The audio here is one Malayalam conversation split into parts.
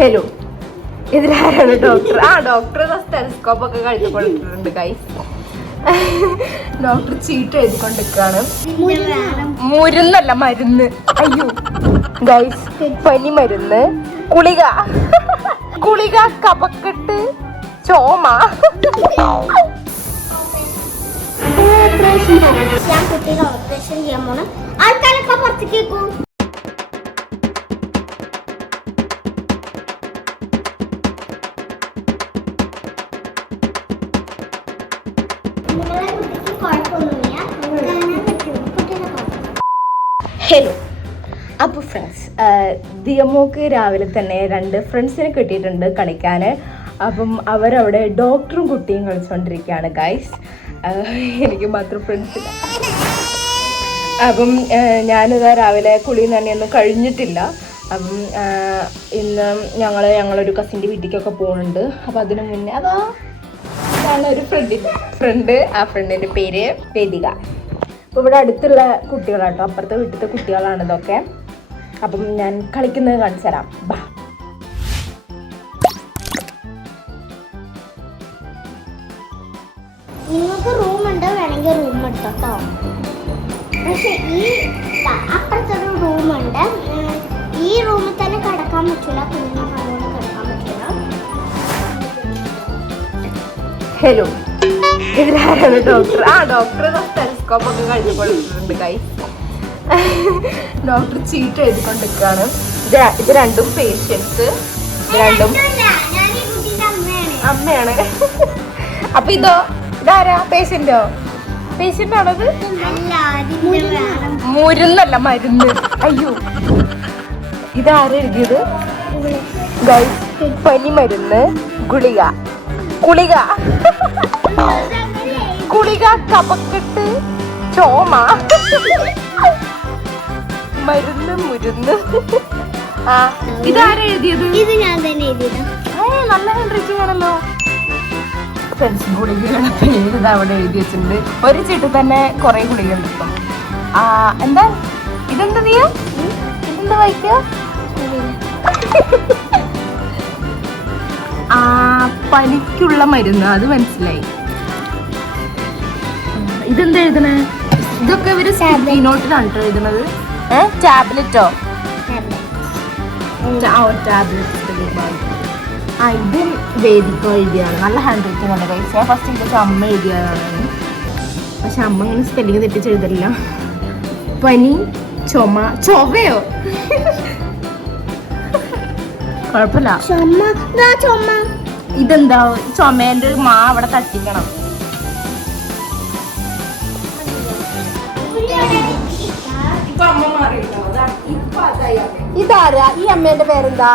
ഹലോ. ഇതിലാരാണ് ഡോക്ടർ ആ ഡോക്ടർ ടെലിസ്കോപ്പ് ഒക്കെ കഴിഞ്ഞ പോയിട്ടുണ്ട് കൈ ഡോക്ടർ ചീട്ട് എഴുതിക്കൊണ്ടിരിക്കുകയാണ്. മുരുന്നല്ല മരുന്ന്. അയ്യോ ഗൈസ് പനി മരുന്ന് കുളിക കുളിക കപക്കെട്ട് ചോമ. ഞാൻ കുട്ടികൾ ഓപ്പറേഷൻ ചെയ്യാൻ പോണം. ആൾക്കാരൊക്കെ പുറത്തേക്ക് ഹലോ അപ്പോൾ ഫ്രണ്ട്സ് ദിയമോക്ക് രാവിലെ തന്നെ രണ്ട് ഫ്രണ്ട്സിനെ കിട്ടിയിട്ടുണ്ട് കളിക്കാൻ അപ്പം അവരവിടെ ഡോക്ടറും കുട്ടിയും കളിച്ചുകൊണ്ടിരിക്കുകയാണ് ഗൈസ് എനിക്ക് മാത്രം ഫ്രണ്ട്സ് അപ്പം ഞാനിതാ രാവിലെ കുളി തന്നെയൊന്നും കഴിഞ്ഞിട്ടില്ല. അപ്പം ഇന്ന് ഞങ്ങൾ ഞങ്ങളൊരു കസിന്റെ വീട്ടിലേക്കൊക്കെ പോകുന്നുണ്ട് അപ്പം അതിനു മുന്നേ അതാ ഒരു ഫ്രണ്ടിന്റെ ഫ്രണ്ട് ആ ഫ്രണ്ടിന്റെ പേര് വേദിക. അപ്പോൾ ഇവിടെ അടുത്തുള്ള കുട്ടികളാട്ടോ അപ്പുറത്തെ വീട്ടിലത്തെ കുട്ടികളാണ് ഇതൊക്കെ. അപ്പം ഞാൻ കളിക്കുന്നത് കാണിച്ചു തരാം. ബാ. നിങ്ങൾക്ക് റൂം ഉണ്ട്? വേണമെങ്കിൽ റൂം എടുത്തോട്ടോ പക്ഷെ ഈ അപ്പുറത്തൊരു റൂം ഉണ്ട്. ഈ റൂമിൽ തന്നെ കിടക്കാൻ പറ്റില്ല കുഞ്ഞു അതുകൊണ്ട് കിടക്കാൻ പറ്റില്ല ഹലോ ഡോക്ടർ ആ ഡോക്ടർ ടെലിസ്കോപ്പ് ഒക്കെ കഴിഞ്ഞുകൊണ്ടിട്ടുണ്ട് കൈ ഡോക്ടർ ചീട്ട് എഴുതിക്കൊണ്ടിരിക്കുകയാണ്. ഇത് ഇത് രണ്ടും പേഷ്യൻസ് രണ്ടും അമ്മയാണ്. അപ്പൊ ഇതോ ഇതാരാ? പേഷ്യന്റോ? പേഷ്യന്റ് ആണത്? മുരുന്നല്ല മരുന്ന്. അയ്യോ. ഇതാരാ എഴുതിയത്? പനി മരുന്ന് ഗുളിക. കുളിക കുളിക കപക്കെട്ട് ചോമ. മരുന്ന് മുരുന്ന്. ആ ഇതാരാ എഴുതിയത്? ഇത് ഞാൻ തന്നെ എഴുതിയതാ. നല്ല ഹാൻഡ് റൈറ്റിംഗ് ആണല്ലോ ഫ്രണ്ട്സ് ഗുളികകളുടെ പേര് അവിടെ എഴുതി വെച്ചിട്ടുണ്ട്. ഒരു ചീട്ടിൽ തന്നെ കുറെ ഗുളികൾ ആ എന്താ? ഇതെന്താ നീ? ഇതെന്താ വായിക്കുക ആ പനിക്കുള്ള മരുന്ന്. അത് മനസ്സിലായി. ഇതെന്താ എഴുതണേ? ഇതൊക്കെ ഇവർ നോട്ടിലാണ് കേട്ടോ എഴുതണത് ഏ? ടാബ്ലറ്റോ? ടാബ്ലറ്റ്. ആ ഇത് വേദിക്ക എഴുതിയാണ് നല്ല ഹാൻഡ് റൈറ്റിംഗ് ഉണ്ട് കൈസ് ഞാൻ ഫസ്റ്റ് വിചാരിച്ച അമ്മ എഴുതിയതാണ്. പക്ഷെ അമ്മ ഇങ്ങനെ സ്പെല്ലിങ് തെറ്റിച്ച് പനി ചുമ ചൊവയോ? കുഴപ്പമില്ല. ചുമ. ഇതെന്താ? ചുമേന്റെ ഒരു മാ അവിടെ തട്ടിക്കണം. ഇതാരാ? ഈ അമ്മേന്റെ പേരെന്താ?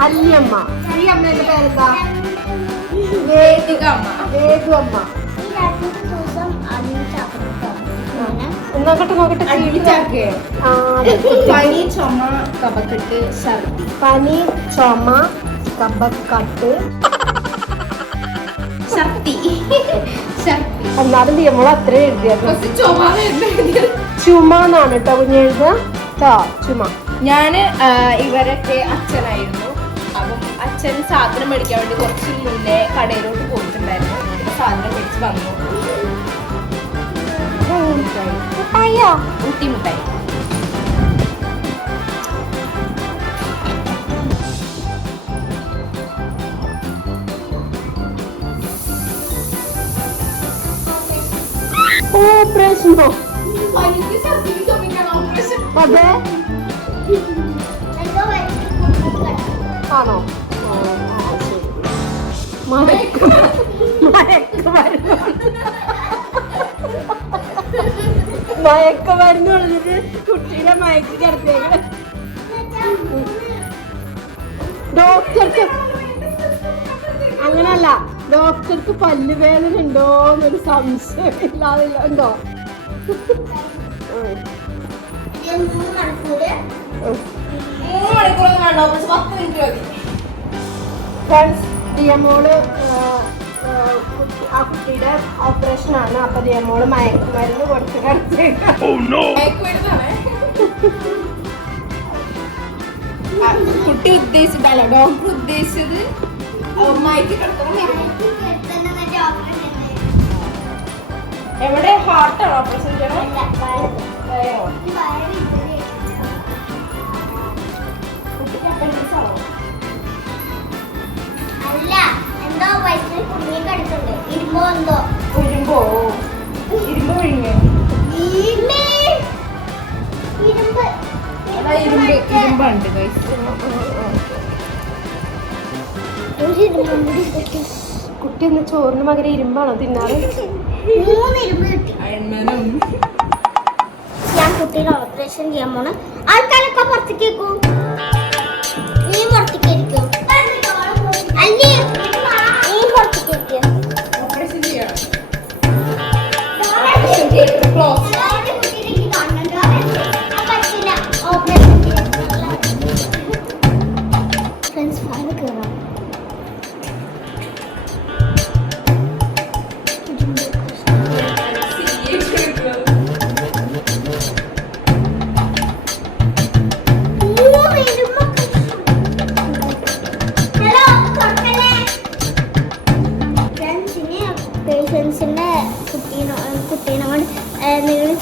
അല്ലിയമ്മ. ഈ അമ്മേന്റെ പേരെന്താ? നോക്കട്ടെ നോക്കട്ടെ ആ, പനി ചുമ കബക്കെട്ട് ഛർദി. പനി ചുമ കപക്കെട്ട് ഛർദി. ഛർദി. എന്നാലും നമ്മൾ അത്ര എഴുതിയത്. ചുമ എന്നാണ് കേട്ടോ കുഞ്ഞ് എഴുതുക. ചുമ. ഞാൻ ഇവരൊക്കെ അച്ഛനായിരുന്നു. അപ്പം അച്ഛൻ സാധനം മേടിക്കാൻ വേണ്ടി കുറച്ച് മുന്നേ കടയിലോട്ട് പോയിട്ടുണ്ടായിരുന്നു. സാധനം മേടിച്ച് വന്നു. ഊട്ടി മുട്ടായി. ഓപ്പറേഷനോ അതെ ആണോ. മയക്ക് മയക്ക് മരുന്ന് മയക്ക് മരുന്ന് പറഞ്ഞിട്ട് കുട്ടീനെ മയക്ക് കിടത്തേക്ക് ഡോക്ടർക്ക് അങ്ങനല്ല ഡോക്ടർക്ക് പല്ലുവേദന ഉണ്ടോ എന്നൊരു സംശയം ഇല്ലാതില്ല ഉണ്ടോ? ഡിയമോൾ ആ കുട്ടിയുടെ ഓപ്പറേഷൻ ആണ് അപ്പൊ ഡിയമോൾ മയക്കുമരുന്ന് കൊടുത്ത് കിടത്തേക്ക് ആ, കുട്ടി ഉദ്ദേശിച്ചതല്ല ഡോക്ടർ ഉദ്ദേശിച്ചത് മയക്കി കിടത്തണം എവിടെ? ഹാർട്ട് ഓപ്പറേഷൻ ചെയ്യണം കുട്ടിക്ക് appendix ആണോ? അല്ല എന്തോ വയറ്റിൽ ഇരുമ്പോ എന്തോ? ഇരുമ്പോ? ഇരുമ്പ് വിഴുങ്ങ. ഇരുമ്പ്. ഇരുമ്പുണ്ട് കിട്ടി. ഒന്ന് ചോറിന് പകരം ഇരുമ്പാണോ തിന്നാറ്? അയൺമാനും. ഞാൻ കുട്ടീനെ ഓപ്പറേഷൻ ചെയ്യാൻ പോണ. ആൾക്കാരൊക്കെ പുറത്തേക്ക് നീ പുറത്തേക്ക് ഇരിക്കൂ?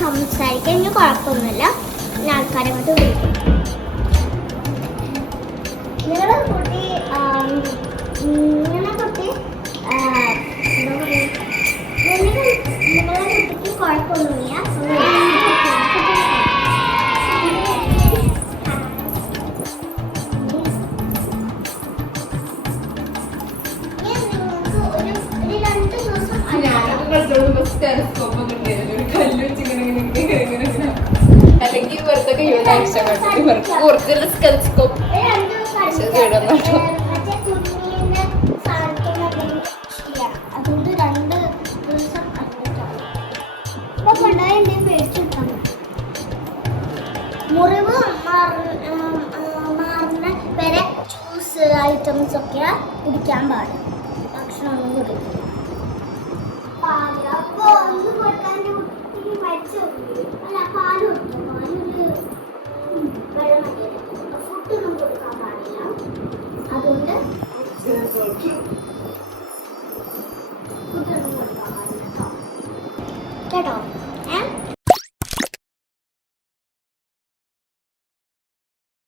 സംസാരിക്കാൻ ഇനി കുഴപ്പമൊന്നുമില്ല. ഞാൻ ആൾക്കാരെ കൊണ്ട് വിളിക്കും. നിങ്ങളുടെ കുട്ടി നിങ്ങളുടെ കുട്ടി നിങ്ങളുടെ കുട്ടിക്ക് കുഴപ്പമൊന്നുമില്ല. ഒരു രണ്ട് ദിവസം അല്ല അതൊക്കെ സ്റ്റെറസ്കോപ്പ് ഒക്കെ ഉണ്ടായിരുന്നു അല്ലെങ്കിൽ വെറുതെ കയ്യോണ്ട് ആവശ്യമായിട്ട് ഇവർക്ക് ഒറിജിനൽ ദിവസം പക്ഷെ കേടുവന്നു കേട്ടോ. മുറിവ് മാറുന്ന വരെ ജ്യൂസ് ഐറ്റംസ് ഒക്കെ കുടിക്കാൻ പാടില്ല ഭക്ഷണം ഒന്നും കുടിക്കില്ല പാൽ. അപ്പൊ ഒന്ന് കൊടുക്കാൻ മരിച്ചു. അല്ല പാൽ കൊടുക്കും വെള്ളം മതിയല്ലോ? ഫുഡൊന്നും കൊടുക്കാൻ പാടില്ല. അതുകൊണ്ട്